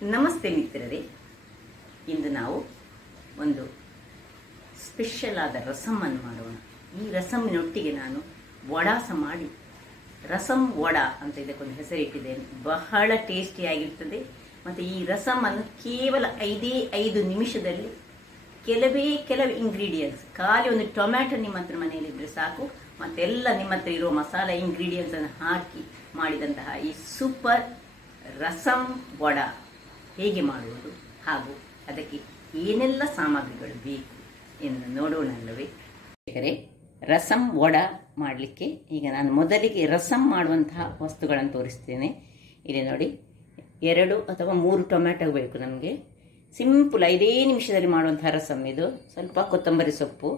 ನಮಸ್ತೆ ಮಿತ್ರರೇ, ಇಂದು ನಾವು ಒಂದು ಸ್ಪೆಷಲ್ ಆದ ರಸಮನ್ನು ಮಾಡೋಣ. ಈ ರಸಮ್ನೊಟ್ಟಿಗೆ ನಾನು ವಡಾಸ ಮಾಡಿ ರಸಮ್ ವಡಾ ಅಂತ ಇದಕ್ಕೊಂದು ಹೆಸರಿಟ್ಟಿದ್ದೇನೆ. ಬಹಳ ಟೇಸ್ಟಿಯಾಗಿರ್ತದೆ. ಮತ್ತು ಈ ರಸಮನ್ನು ಕೇವಲ 5 ನಿಮಿಷದಲ್ಲಿ ಕೆಲವೇ ಇಂಗ್ರೀಡಿಯೆಂಟ್ಸ್, ಖಾಲಿ ಒಂದು ಟೊಮ್ಯಾಟೊ ನಿಮ್ಮ ಹತ್ರ ಮನೆಯಲ್ಲಿದ್ದರೆ ಸಾಕು, ಮತ್ತೆಲ್ಲ ನಿಮ್ಮ ಹತ್ರ ಇರುವ ಮಸಾಲೆ ಇಂಗ್ರೀಡಿಯೆಂಟ್ಸ್ ಅನ್ನು ಹಾಕಿ ಮಾಡಿದಂತಹ ಈ ಸೂಪರ್ ರಸಮ್ ವಡಾ ಹೇಗೆ ಮಾಡುವುದು ಹಾಗೂ ಅದಕ್ಕೆ ಏನೆಲ್ಲ ಸಾಮಗ್ರಿಗಳು ಬೇಕು ಎಂದು ನೋಡೋಣಲ್ಲವೇ. ರಸಮ್ ವಡಾ ಮಾಡಲಿಕ್ಕೆ ಈಗ ನಾನು ಮೊದಲಿಗೆ ರಸಮ್ ಮಾಡುವಂತಹ ವಸ್ತುಗಳನ್ನು ತೋರಿಸ್ತೇನೆ. ಇಲ್ಲಿ ನೋಡಿ, 2 ಅಥವಾ 3 ಟೊಮ್ಯಾಟೊ ಬೇಕು ನಮಗೆ. ಸಿಂಪಲ್ 5 ನಿಮಿಷದಲ್ಲಿ ಮಾಡುವಂತಹ ರಸಮ್ ಇದು. ಸ್ವಲ್ಪ ಕೊತ್ತಂಬರಿ ಸೊಪ್ಪು,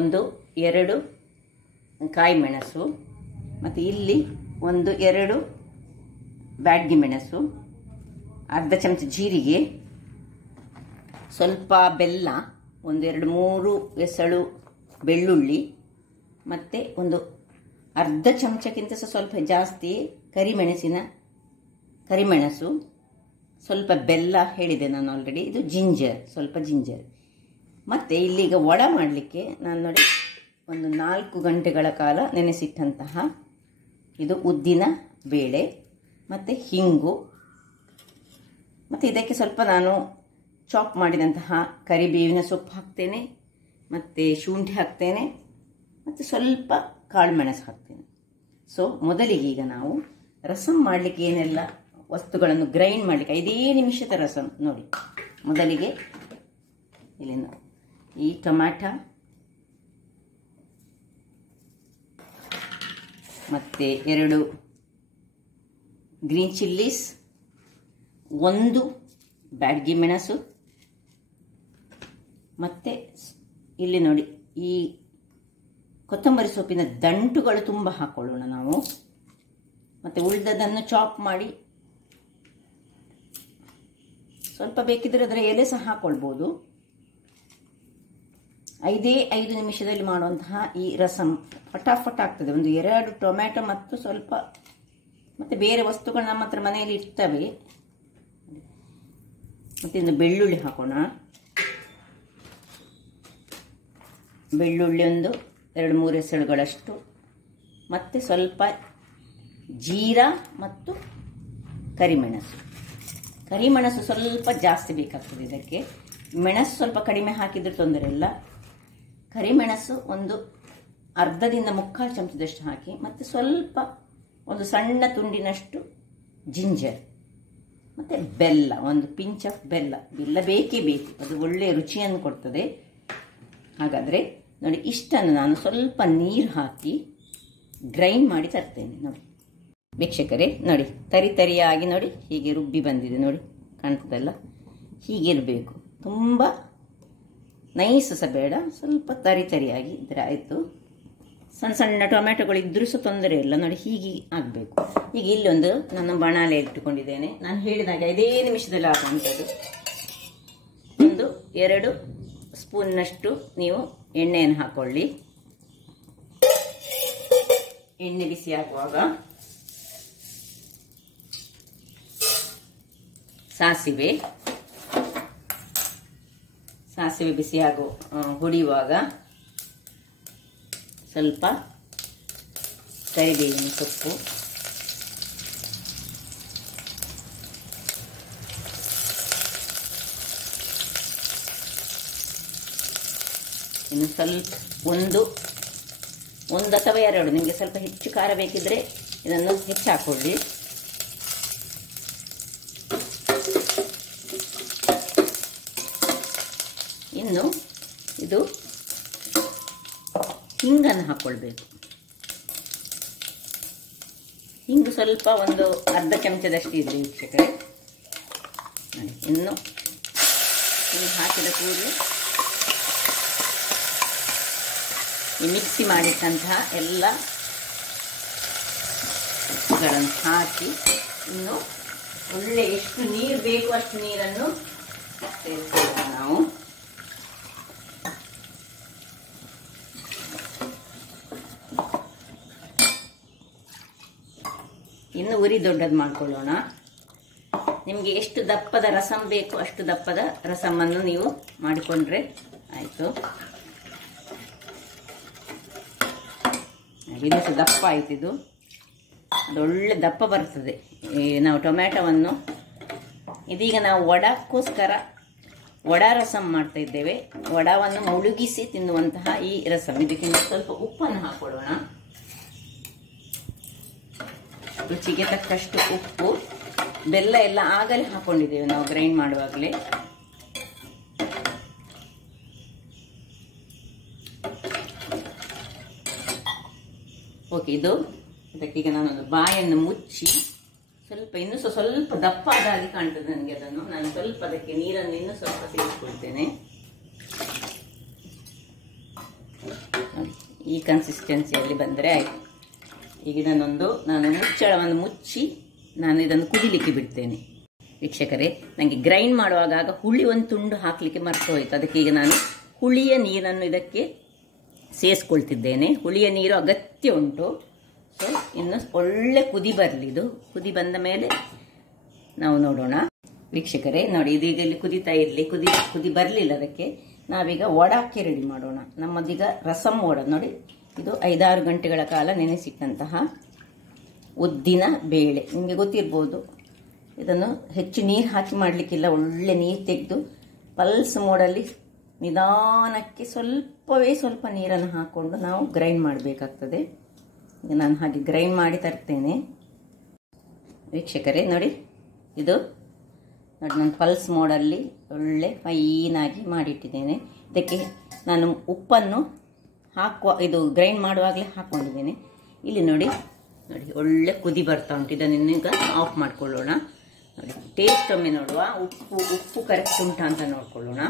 1-2 ಕಾಯಿ ಮೆಣಸು, ಮತ್ತು ಇಲ್ಲಿ 1-2 ಬ್ಯಾಡಗಿ ಮೆಣಸು, ಅರ್ಧ ಚಮಚ ಜೀರಿಗೆ, ಸ್ವಲ್ಪ ಬೆಲ್ಲ, 1-2-3 ಎಸಳು ಬೆಳ್ಳುಳ್ಳಿ, ಮತ್ತು ಒಂದು ಅರ್ಧ ಚಮಚಕ್ಕಿಂತ ಸ್ವಲ್ಪ ಜಾಸ್ತಿ ಕರಿಮೆಣಸು, ಸ್ವಲ್ಪ ಬೆಲ್ಲ ಹೇಳಿದೆ ನಾನು ಆಲ್ರೆಡಿ. ಇದು ಸ್ವಲ್ಪ ಜಿಂಜರ್. ಮತ್ತು ಇಲ್ಲಿಗ ವಡ ಮಾಡಲಿಕ್ಕೆ ನಾನು ನೋಡಿ 4 ಗಂಟೆಗಳ ಕಾಲ ನೆನೆಸಿಟ್ಟಂತಹ ಇದು ಉದ್ದಿನ ಬೇಳೆ ಮತ್ತು ಹಿಂಗು, ಮತ್ತು ಇದಕ್ಕೆ ಸ್ವಲ್ಪ ನಾನು ಚಾಪ್ ಮಾಡಿದಂತಹ ಕರಿಬೇವಿನ ಸೊಪ್ಪು ಹಾಕ್ತೇನೆ, ಮತ್ತು ಶುಂಠಿ ಹಾಕ್ತೇನೆ, ಮತ್ತು ಸ್ವಲ್ಪ ಕಾಳು ಮೆಣಸು ಹಾಕ್ತೇನೆ. ಸೊ ಮೊದಲಿಗೆ ಈಗ ನಾವು ರಸಮ್ ಮಾಡಲಿಕ್ಕೆ ಏನೆಲ್ಲ ವಸ್ತುಗಳನ್ನು ಗ್ರೈಂಡ್ ಮಾಡಲಿಕ್ಕೆ 5 ನಿಮಿಷದ ರಸಮ್ ನೋಡಿ. ಮೊದಲಿಗೆ ಇಲ್ಲಿ ಈ ಟೊಮ್ಯಾಟೊ ಮತ್ತು 2 ಗ್ರೀನ್ ಚಿಲ್ಲೀಸ್, 1 ಬ್ಯಾಡಗಿ ಮೆಣಸು, ಮತ್ತು ಇಲ್ಲಿ ನೋಡಿ ಈ ಕೊತ್ತಂಬರಿ ಸೊಪ್ಪಿನ ದಂಟುಗಳು ತುಂಬ ಹಾಕೊಳ್ಳೋಣ ನಾವು. ಮತ್ತು ಉಳಿದದನ್ನು ಚಾಪ್ ಮಾಡಿ, ಸ್ವಲ್ಪ ಬೇಕಿದ್ರೆ ಅದರ ಎಲೆ ಸಹ ಹಾಕೊಳ್ಬೋದು. 5 ನಿಮಿಷದಲ್ಲಿ ಮಾಡುವಂತಹ ಈ ರಸಮ್ ಫಟಾಫಟ್ ಆಗ್ತದೆ. 2 ಟೊಮ್ಯಾಟೊ ಮತ್ತು ಸ್ವಲ್ಪ ಮತ್ತು ಬೇರೆ ವಸ್ತುಗಳು ನಮ್ಮ ಹತ್ರ ಮನೆಯಲ್ಲಿ ಇರ್ತವೆ. ಮತ್ತು ಇನ್ನು ಬೆಳ್ಳುಳ್ಳಿ ಹಾಕೋಣ. ಬೆಳ್ಳುಳ್ಳಿ 2-3 ಎಸಳುಗಳಷ್ಟು, ಮತ್ತು ಸ್ವಲ್ಪ ಜೀರಾ ಮತ್ತು ಕರಿಮೆಣಸು ಸ್ವಲ್ಪ ಜಾಸ್ತಿ ಬೇಕಾಗ್ತದೆ ಇದಕ್ಕೆ. ಮೆಣಸು ಸ್ವಲ್ಪ ಕಡಿಮೆ ಹಾಕಿದ್ರೆ ತೊಂದರೆ ಇಲ್ಲ. ಕರಿಮೆಣಸು ಅರ್ಧದಿಂದ 3/4 ಚಮಚದಷ್ಟು ಹಾಕಿ, ಮತ್ತು ಸ್ವಲ್ಪ ಒಂದು ಸಣ್ಣ ತುಂಡಿನಷ್ಟು ಜಿಂಜರ್, ಮತ್ತು ಬೆಲ್ಲ, 1 ಪಿಂಚ್ ಆಫ್ ಬೆಲ್ಲ ಬೇಕೇ ಬೇಕು, ಅದು ಒಳ್ಳೆಯ ರುಚಿಯನ್ನು ಕೊಡ್ತದೆ. ಹಾಗಾದರೆ ನೋಡಿ, ಇಷ್ಟನ್ನು ನಾನು ಸ್ವಲ್ಪ ನೀರು ಹಾಕಿ ಗ್ರೈಂಡ್ ಮಾಡಿ ತರ್ತೇನೆ. ನೋಡಿ ವೀಕ್ಷಕರೇ, ನೋಡಿ ತರಿಯಾಗಿ ನೋಡಿ ಹೀಗೆ ರುಬ್ಬಿ ಬಂದಿದೆ. ನೋಡಿ ಕಾಣ್ತದಲ್ಲ, ಹೀಗಿರಬೇಕು. ತುಂಬ ನೈಸ್ ಸಹ ಬೇಡ, ಸ್ವಲ್ಪ ತರಿಯಾಗಿ ಇದ್ರೆ ಆಯಿತು. ಸಣ್ಣ ಟೊಮ್ಯಾಟೊಗಳು ಇದ್ರೂ ಸಹ ತೊಂದರೆ ಇಲ್ಲ. ನೋಡಿ ಹೀಗೆ ಆಗಬೇಕು. ಈಗ ಇಲ್ಲೊಂದು ನಾನು ಬಾಣಲೆ ಇಟ್ಟುಕೊಂಡಿದ್ದೇನೆ. ನಾನು ಹೇಳಿದಾಗ 5 ನಿಮಿಷದಲ್ಲಿ ಆಗುವಂಥದ್ದು. 1-2 ಸ್ಪೂನ್ನಷ್ಟು ನೀವು ಎಣ್ಣೆಯನ್ನು ಹಾಕೊಳ್ಳಿ. ಎಣ್ಣೆ ಬಿಸಿ ಆಗುವಾಗ ಸಾಸಿವೆ ಬಿಸಿ ಹೊಡೆಯುವಾಗ ಸ್ವಲ್ಪ ಕರಿಬೇವಿನ ಸೊಪ್ಪು, ಇನ್ನು ಸ್ವಲ್ಪ 1 ಅಥವಾ 2, ನಿಮಗೆ ಸ್ವಲ್ಪ ಹೆಚ್ಚು ಖಾರ ಬೇಕಿದ್ರೆ ಇದನ್ನು ಹೆಚ್ಚು ಹಾಕೊಳ್ಳಿ. ಇನ್ನು ಇದು ಹಿಂಗನ್ನು ಹಾಕ್ಕೊಳ್ಬೇಕು. ಹಿಂಗು ಸ್ವಲ್ಪ ಅರ್ಧ ಚಮಚದಷ್ಟು ಇದೆ ವೀಕ್ಷಕರೇ. ನೋಡಿ, ಇನ್ನು ಹಿಂಗೆ ಹಾಕಿದ ಕೂಡಲೇ ಈ ಮಿಕ್ಸಿ ಮಾಡಿಟ್ಟಂತಹ ಎಲ್ಲ ಗಳನ್ನು ಹಾಕಿ, ಇನ್ನು ಒಳ್ಳೆ ಎಷ್ಟು ನೀರು ಬೇಕು ಅಷ್ಟು ನೀರನ್ನು ಸೇರಿಸೋಣ ನಾವು. ಇನ್ನು ಉರಿ ದೊಡ್ಡದು ಮಾಡ್ಕೊಳ್ಳೋಣ. ನಿಮಗೆ ಎಷ್ಟು ದಪ್ಪದ ರಸಂ ಬೇಕು ಅಷ್ಟು ದಪ್ಪದ ರಸಮನ್ನು ನೀವು ಮಾಡಿಕೊಂಡ್ರೆ ಆಯಿತು. ಇದು ದಪ್ಪ ಆಯ್ತು. ಇದು ಅದೊಳ್ಳೆ ದಪ್ಪ ಬರ್ತದೆ. ನಾವು ಟೊಮ್ಯಾಟೊವನ್ನು ಇದೀಗ ನಾವು ವಡಕ್ಕೋಸ್ಕರ ವಡಾ ರಸಂ ಮಾಡ್ತಾ ಇದ್ದೇವೆ. ವಡಾವನ್ನು ಮುಳುಗಿಸಿ ತಿನ್ನುವಂತಹ ಈ ರಸಂ. ಇದಕ್ಕೆ ಸ್ವಲ್ಪ ಉಪ್ಪನ್ನು ಹಾಕೊಳ್ಳೋಣ. ರುಚಿಗೆ ತಕ್ಕಷ್ಟು ಉಪ್ಪು, ಬೆಲ್ಲ ಎಲ್ಲ ಆಗಲೇ ಹಾಕೊಂಡಿದ್ದೇವೆ ನಾವು ಗ್ರೈಂಡ್ ಮಾಡುವಾಗಲೇ. ಓಕೆ, ಇದಕ್ಕೀಗ ನಾನೊಂದು ಬಾಯನ್ನು ಮುಚ್ಚಿ ಇನ್ನೂ ಸ್ವಲ್ಪ ದಪ್ಪ ಆಗಿ ಕಾಣ್ತದೆ ನನಗೆ. ಅದನ್ನು ನಾನು ಸ್ವಲ್ಪ ಅದಕ್ಕೆ ನೀರನ್ನು ಇನ್ನೂ ಸ್ವಲ್ಪ ಸೇರಿಸ್ಕೊಳ್ತೇನೆ. ಈ ಕನ್ಸಿಸ್ಟೆನ್ಸಿಯಲ್ಲಿ ಬಂದರೆ ಆಯ್ತು. ಈಗ ನಾನು ಮುಚ್ಚಳವನ್ನು ಮುಚ್ಚಿ ನಾನು ಇದನ್ನು ಕುದಿಲಿಕ್ಕೆ ಬಿಡ್ತೇನೆ. ವೀಕ್ಷಕರೇ, ನನಗೆ ಗ್ರೈಂಡ್ ಮಾಡುವಾಗ ಹುಳಿ ಒಂದು ತುಂಡು ಹಾಕಲಿಕ್ಕೆ ಮರ್ತು ಹೋಯ್ತು. ಅದಕ್ಕೆ ಈಗ ನಾನು ಹುಳಿಯ ನೀರನ್ನು ಇದಕ್ಕೆ ಸೇರಿಸ್ಕೊಳ್ತಿದ್ದೇನೆ. ಹುಳಿಯ ನೀರು ಅಗತ್ಯ ಉಂಟು. ಸೊ ಇನ್ನು ಒಳ್ಳೆ ಕುದಿ ಬರಲಿ. ಇದು ಕುದಿ ಬಂದ ಮೇಲೆ ನಾವು ನೋಡೋಣ. ವೀಕ್ಷಕರೇ ನೋಡಿ, ಇದೀಗ ಇಲ್ಲಿ ಕುದಿತಾ ಇರಲಿ. ಕುದಿ ಬರಲಿಲ್ಲ. ಅದಕ್ಕೆ ನಾವೀಗ ವಡಾಕ್ಕೆ ರೆಡಿ ಮಾಡೋಣ. ನಮ್ಮದೀಗ ರಸಂ ವಡ ನೋಡಿ, ಇದು 5-6 ಗಂಟೆಗಳ ಕಾಲ ನೆನೆಸಿಟ್ಟಂತಹ ಉದ್ದಿನ ಬೇಳೆ. ನಿಮಗೆ ಗೊತ್ತಿರ್ಬೋದು. ಇದನ್ನು ಹೆಚ್ಚು ನೀರು ಹಾಕಿ ಮಾಡಲಿಕ್ಕಿಲ್ಲ. ಒಳ್ಳೆ ನೀರು ತೆಗೆದು ಪಲ್ಸ್ ಮೋಡಲ್ಲಿ ನಿಧಾನಕ್ಕೆ ಸ್ವಲ್ಪ ನೀರನ್ನು ಹಾಕ್ಕೊಂಡು ನಾವು ಗ್ರೈಂಡ್ ಮಾಡಬೇಕಾಗ್ತದೆ. ಈಗ ನಾನು ಹಾಗೆ ಗ್ರೈಂಡ್ ಮಾಡಿ ತರ್ತೇನೆ. ವೀಕ್ಷಕರೇ ನೋಡಿ, ಇದು ನೋಡಿ ನಾನು ಪಲ್ಸ್ ಮೋಡಲ್ಲಿ ಒಳ್ಳೆ ಫೈನಾಗಿ ಮಾಡಿಟ್ಟಿದ್ದೇನೆ. ಇದಕ್ಕೆ ನಾನು ಉಪ್ಪನ್ನು ಇದು ಗ್ರೈಂಡ್ ಮಾಡುವಾಗಲೇ ಹಾಕ್ಕೊಂಡಿದ್ದೇನೆ. ಇಲ್ಲಿ ನೋಡಿ ಒಳ್ಳೆ ಕುದಿ ಬರ್ತಾ ಉಂಟು. ಇದನ್ನು ಇನ್ನೀಗ ಆಫ್ ಮಾಡ್ಕೊಳ್ಳೋಣ. ನೋಡಿ, ಟೇಸ್ಟ್ ಒಮ್ಮೆ ನೋಡುವ. ಉಪ್ಪು ಕರೆಕ್ಟ್ ಉಂಟಾ ಅಂತ ನೋಡ್ಕೊಳ್ಳೋಣ.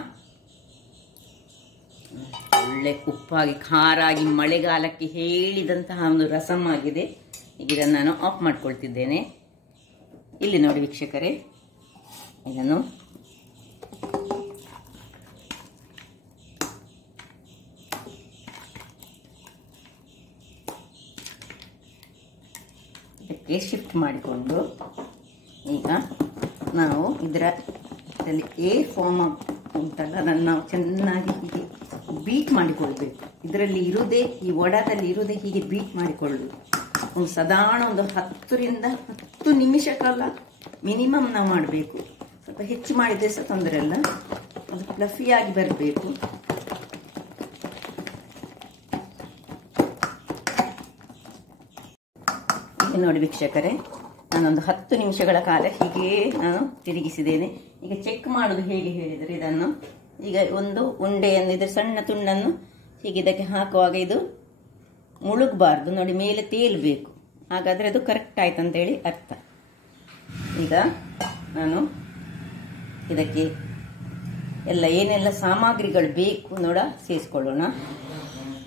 ಒಳ್ಳೆ ಉಪ್ಪಾಗಿ ಖಾರಾಗಿ ಮಳೆಗಾಲಕ್ಕೆ ಹೇಳಿದಂತಹ ಒಂದು ರಸಮ್ ಆಗಿದೆ. ಈಗ ಇದನ್ನು ನಾನು ಆಫ್ ಮಾಡ್ಕೊಳ್ತಿದ್ದೇನೆ. ಇಲ್ಲಿ ನೋಡಿ ವೀಕ್ಷಕರೇ, ಇದನ್ನು ಇದಕ್ಕೆ ಶಿಫ್ಟ್ ಮಾಡಿಕೊಂಡು ಈಗ ನಾವು ಇದರಲ್ಲಿ ಏರ್ ಫಾರ್ಮ್ ಉಂಟಲ್ಲ, ಅದನ್ನು ನಾವು ಚೆನ್ನಾಗಿ ಹೀಗೆ ಬೀಟ್ ಮಾಡಿಕೊಳ್ಬೇಕು. ಇದರಲ್ಲಿ ಇರುವುದೇ, ಈ ವಡಾದಲ್ಲಿ ಇರುವುದೇ ಹೀಗೆ ಬೀಟ್ ಮಾಡಿಕೊಳ್ಳುವುದು. ಒಂದು ಸಾಧಾರಣ ಒಂದು 10 ನಿಮಿಷ ಕಾಲ ಮಿನಿಮಮ್ ನಾವು ಮಾಡಬೇಕು. ಸ್ವಲ್ಪ ಹೆಚ್ಚು ಮಾಡಿದ್ರೆ ಸಹ ತೊಂದರೆ ಇಲ್ಲ. ಅದು ಫ್ಲಫಿಯಾಗಿ ಬರಬೇಕು. ಈಗ ನೋಡಿ ವೀಕ್ಷಕರೇ, ನಾನೊಂದು 10 ನಿಮಿಷಗಳ ಕಾಲ ಹೀಗೆ ನಾನು ತಿರುಗಿಸಿದ್ದೇನೆ. ಈಗ ಚೆಕ್ ಮಾಡೋದು ಹೇಗೆ ಹೇಳಿದರೆ, ಇದನ್ನು ಈಗ ಒಂದು ಉಂಡೆಯನ್ನು, ಇದರ ಸಣ್ಣ ತುಂಡನ್ನು ಹೀಗೆ ಇದಕ್ಕೆ ಹಾಕುವಾಗ ಇದು ಮುಳುಗಬಾರ್ದು. ನೋಡಿ, ಮೇಲೆ ತೇಲ್ಬೇಕು. ಹಾಗಾದರೆ ಅದು ಕರೆಕ್ಟ್ ಆಯ್ತು ಅಂತೇಳಿ ಅರ್ಥ. ಈಗ ನಾನು ಇದಕ್ಕೆ ಏನೆಲ್ಲ ಸಾಮಗ್ರಿಗಳು ಬೇಕು ಸೇರಿಸ್ಕೊಳ್ಳೋಣ.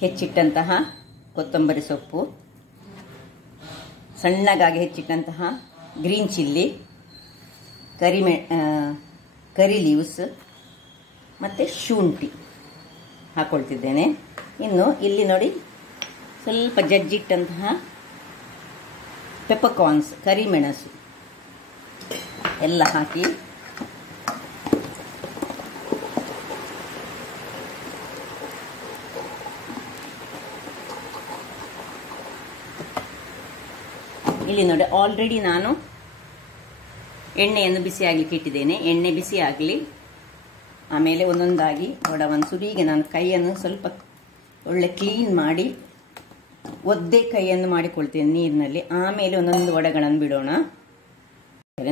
ಹೆಚ್ಚಿಟ್ಟಂತಹ ಕೊತ್ತಂಬರಿ ಸೊಪ್ಪು, ಸಣ್ಣಗಾಗಿ ಹೆಚ್ಚಿಟ್ಟಂತಹ ಗ್ರೀನ್ ಚಿಲ್ಲಿ, ಕರಿ ಲೀವ್ಸ್ ಮತ್ತು ಶುಂಠಿ ಹಾಕ್ಕೊಳ್ತಿದ್ದೇನೆ. ಇನ್ನು ಇಲ್ಲಿ ನೋಡಿ ಸ್ವಲ್ಪ ಜಜ್ಜಿಟ್ಟಂತಹ ಪೆಪ್ಪರ್ಕಾರ್ನ್ಸ್, ಕರಿಮೆಣಸು ಎಲ್ಲ ಹಾಕಿ ಇಲ್ಲಿ ನೋಡಿ ಆಲ್ರೆಡಿ ನಾನು ಎಣ್ಣೆಯನ್ನು ಬಿಸಿ ಆಗಲಿಕ್ಕೆ ಇಟ್ಟಿದ್ದೇನೆ. ಎಣ್ಣೆ ಬಿಸಿ ಆಗಲಿ, ಆಮೇಲೆ ಒಂದೊಂದಾಗಿ ವಡವನ್ನು ಸುರಿಗೆ ನಾನು ಕೈಯನ್ನು ಸ್ವಲ್ಪ ಒಳ್ಳೆ ಕ್ಲೀನ್ ಮಾಡಿ ಒದ್ದೆ ಕೈಯನ್ನು ಮಾಡಿಕೊಳ್ತೇನೆ ನೀರಿನಲ್ಲಿ. ಆಮೇಲೆ ಒಂದೊಂದು ವಡೆಗಳನ್ನು ಬಿಡೋಣ.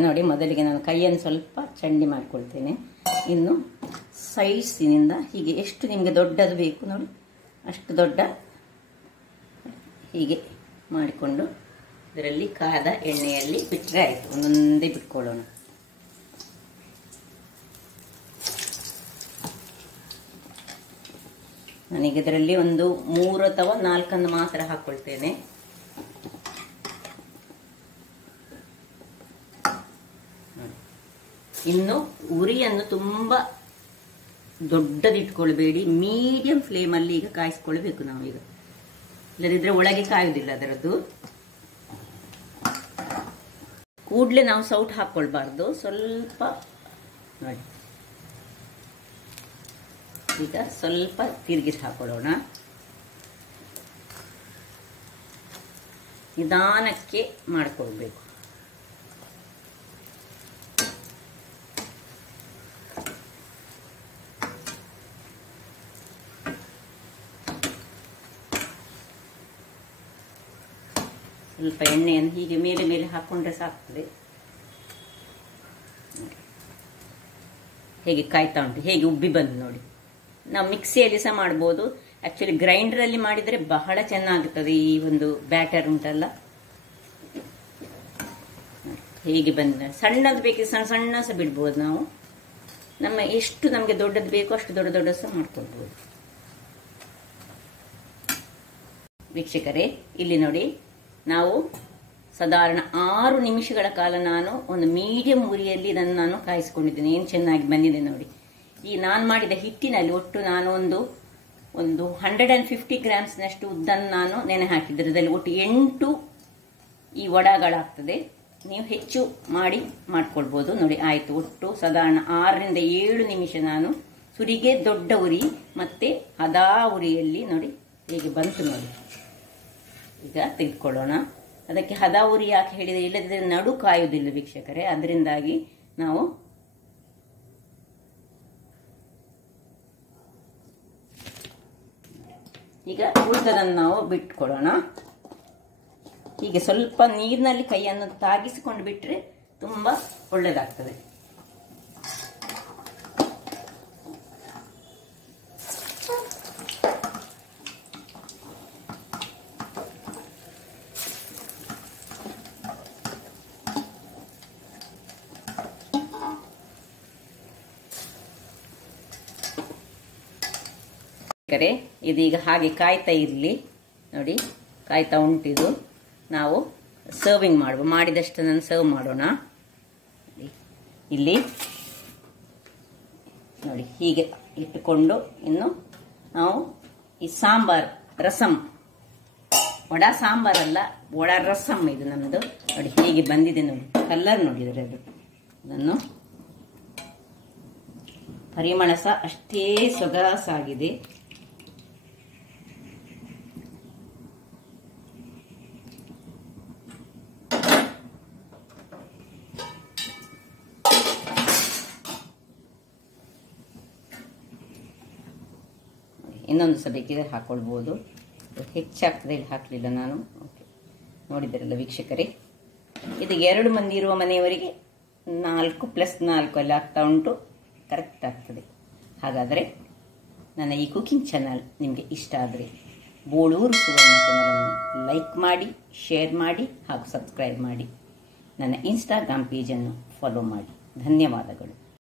ನೋಡಿ, ಮೊದಲಿಗೆ ನಾನು ಕೈಯನ್ನು ಸ್ವಲ್ಪ ಚಂಡಿ ಮಾಡಿಕೊಳ್ತೇನೆ. ಇನ್ನು ಸೈಡ್ಸಿನಿಂದ ಹೀಗೆ ಎಷ್ಟು ನಿಮಗೆ ದೊಡ್ಡದು ಬೇಕು ನೋಡಿ ಅಷ್ಟು ದೊಡ್ಡ ಹೀಗೆ ಮಾಡಿಕೊಂಡು ಇದರಲ್ಲಿ ಕಾದ ಎಣ್ಣೆಯಲ್ಲಿ ಬಿಟ್ಟರೆ ಆಯಿತು. ಒಂದೊಂದೇ ಬಿಟ್ಕೊಳ್ಳೋಣ. ನಾನೀಗ ಇದರಲ್ಲಿ ಒಂದು 3 ಅಥವಾ 4 ಮಾತ್ರ ಹಾಕ್ಕೊಳ್ತೇನೆ. ಇನ್ನು ಉರಿಯನ್ನು ತುಂಬ ದೊಡ್ಡದಿಟ್ಕೊಳ್ಬೇಡಿ, ಮೀಡಿಯಂ ಫ್ಲೇಮಲ್ಲಿ ಈಗ ಕಾಯಿಸ್ಕೊಳ್ಬೇಕು ನಾವೀಗ. ಇಲ್ಲದಿದ್ರೆ ಒಳಗೆ ಕಾಯುವುದಿಲ್ಲ ಅದರದ್ದು. ಕೂಡಲೇ ನಾವು ಸೌಟ್ ಹಾಕ್ಕೊಳ್ಬಾರ್ದು, ಸ್ವಲ್ಪ ನೋಡಿ ಈಗ ಸ್ವಲ್ಪ ತಿರುಗಿಸಿ ಹಾಕೊಳ್ಳೋಣ. ನಿಧಾನಕ್ಕೆ ಮಾಡಿಕೊಳ್ಬೇಕು. ಸ್ವಲ್ಪ ಎಣ್ಣೆಯನ್ನು ಹೀಗೆ ಮೇಲೆ ಮೇಲೆ ಹಾಕೊಂಡ್ರೆ ಸಾಕ್ತದೆ. ಹೇಗೆ ಕಾಯ್ತಾ ಉಂಟು, ಹೇಗೆ ಉಬ್ಬಿ ಬಂದು ನೋಡಿ. ನಾವು ಮಿಕ್ಸಿಯಲ್ಲಿ ಸಹ ಮಾಡ್ಬೋದು, ಆಕ್ಚುಲಿ ಗ್ರೈಂಡರಲ್ಲಿ ಮಾಡಿದರೆ ಬಹಳ ಚೆನ್ನಾಗುತ್ತದೆ. ಈ ಒಂದು ಬ್ಯಾಟರ್ ಉಂಟಲ್ಲ ಹೇಗೆ ಬಂದ, ಸಣ್ಣದು ಬೇಕಿದ್ರೆ ಸಣ್ಣ ಸಣ್ಣ ಸಹ ಬಿಡ್ಬೋದು ನಾವು. ಎಷ್ಟು ನಮಗೆ ದೊಡ್ಡದು ಬೇಕೋ ಅಷ್ಟು ದೊಡ್ಡ ದೊಡ್ಡ ಸಹ ಮಾಡ್ಕೊಳ್ಬೋದು. ವೀಕ್ಷಕರೇ, ಇಲ್ಲಿ ನೋಡಿ, ನಾವು ಸಾಧಾರಣ 6 ನಿಮಿಷಗಳ ಕಾಲ ನಾನು ಒಂದು ಮೀಡಿಯಂ ಉರಿಯಲ್ಲಿ ಇದನ್ನು ನಾನು ಕಾಯಿಸ್ಕೊಂಡಿದ್ದೇನೆ. ಏನು ಚೆನ್ನಾಗಿ ಬಂದಿದೆ ನೋಡಿ. ಈ ನಾನು ಮಾಡಿದ ಹಿಟ್ಟಿನಲ್ಲಿ ಒಟ್ಟು ನಾನು ಒಂದು 150 ಗ್ರಾಮ್ಸ್ನಷ್ಟು ಉದ್ದನ್ನು ನಾನು ನೆನೆ ಹಾಕಿದ್ದೆ. ಅದರಲ್ಲಿ ಒಟ್ಟು 8 ಈ ವಡಗಳಾಗ್ತದೆ. ನೀವು ಹೆಚ್ಚು ಮಾಡ್ಕೊಳ್ಬೋದು ನೋಡಿ. ಆಯಿತು, ಒಟ್ಟು ಸಾಧಾರಣ 6 ರಿಂದ 7 ನಿಮಿಷ ನಾನು ಸುರಿಗೆ ದೊಡ್ಡ ಉರಿ ಮತ್ತೆ ಅದಾ ಉರಿಯಲ್ಲಿ ನೋಡಿ ಹೇಗೆ ಬಂತು ನೋಡಿ. ಈಗ ತೆಗೆದುಕೊಳ್ಳೋಣ. ಅದಕ್ಕೆ ಹದ ಉರಿ ಯಾಕೆ ಹೇಳಿದರೆ, ಇಲ್ಲದಿದ್ದರೆ ನಡು ಕಾಯುವುದಿಲ್ಲ ವೀಕ್ಷಕರೇ. ಅದರಿಂದಾಗಿ ನಾವು ಈಗ ಉಳಿದದನ್ನು ನಾವು ಬಿಟ್ಕೊಳ್ಳೋಣ. ಹೀಗೆ ಸ್ವಲ್ಪ ನೀರಿನಲ್ಲಿ ಕೈಯನ್ನು ತಾಗಿಸಿಕೊಂಡು ಬಿಟ್ಟರೆ ತುಂಬ ಒಳ್ಳೆಯದಾಗ್ತದೆ. ಇದೀಗ ಹಾಗೆ ಕಾಯ್ತಾ ಇರಲಿ ನೋಡಿ, ಕಾಯ್ತಾ ಉಂಟಿದು. ನಾವು ಸರ್ವಿಂಗ್ ಮಾಡಿದಷ್ಟನ್ನು ಸರ್ವ್ ಮಾಡೋಣ. ಇಲ್ಲಿ ನೋಡಿ ಹೀಗೆ ಇಟ್ಟುಕೊಂಡು ಇನ್ನು ನಾವು ಈ ಸಾಂಬಾರ್ ರಸಂ, ವಡ ಸಾಂಬಾರಲ್ಲ, ವಡ ರಸಂ ಇದು ನಮ್ಮದು ನೋಡಿ. ಹೇಗೆ ಬಂದಿದೆ ನೋಡಿ, ಕಲರ್ ನೋಡಿದರೆ ಅದನ್ನು ಪರಿಮಳ ಸಹ ಅಷ್ಟೇ ಸೊಗಸಾಗಿದೆ. ಇನ್ನೊಂದು ಸಹ ಬೇಕಿದ್ರೆ ಹಾಕ್ಕೊಳ್ಬೋದು, ಹೆಚ್ಚಾಗ್ತದೆ. ಇಲ್ಲಿ ಹಾಕಲಿಲ್ಲ ನಾನು. ಓಕೆ, ನೋಡಿದ್ರಲ್ಲ ವೀಕ್ಷಕರೇ, ಇದಕ್ಕೆ 2 ಮಂದಿ ಇರುವ ಮನೆಯವರಿಗೆ 4 + 4 ಅಲ್ಲಿ ಆಗ್ತಾ ಉಂಟು, ಕರೆಕ್ಟ್ ಆಗ್ತದೆ. ಹಾಗಾದರೆ ನನ್ನ ಈ ಕುಕಿಂಗ್ ಚಾನಲ್ ನಿಮಗೆ ಇಷ್ಟ ಆದರೆ ಬೋಳೂರು ಸುವರ್ಣ ಚಾನಲನ್ನು ಲೈಕ್ ಮಾಡಿ, ಶೇರ್ ಮಾಡಿ ಹಾಗೂ ಸಬ್ಸ್ಕ್ರೈಬ್ ಮಾಡಿ. ನನ್ನ ಇನ್ಸ್ಟಾಗ್ರಾಮ್ ಪೇಜನ್ನು ಫಾಲೋ ಮಾಡಿ. ಧನ್ಯವಾದಗಳು.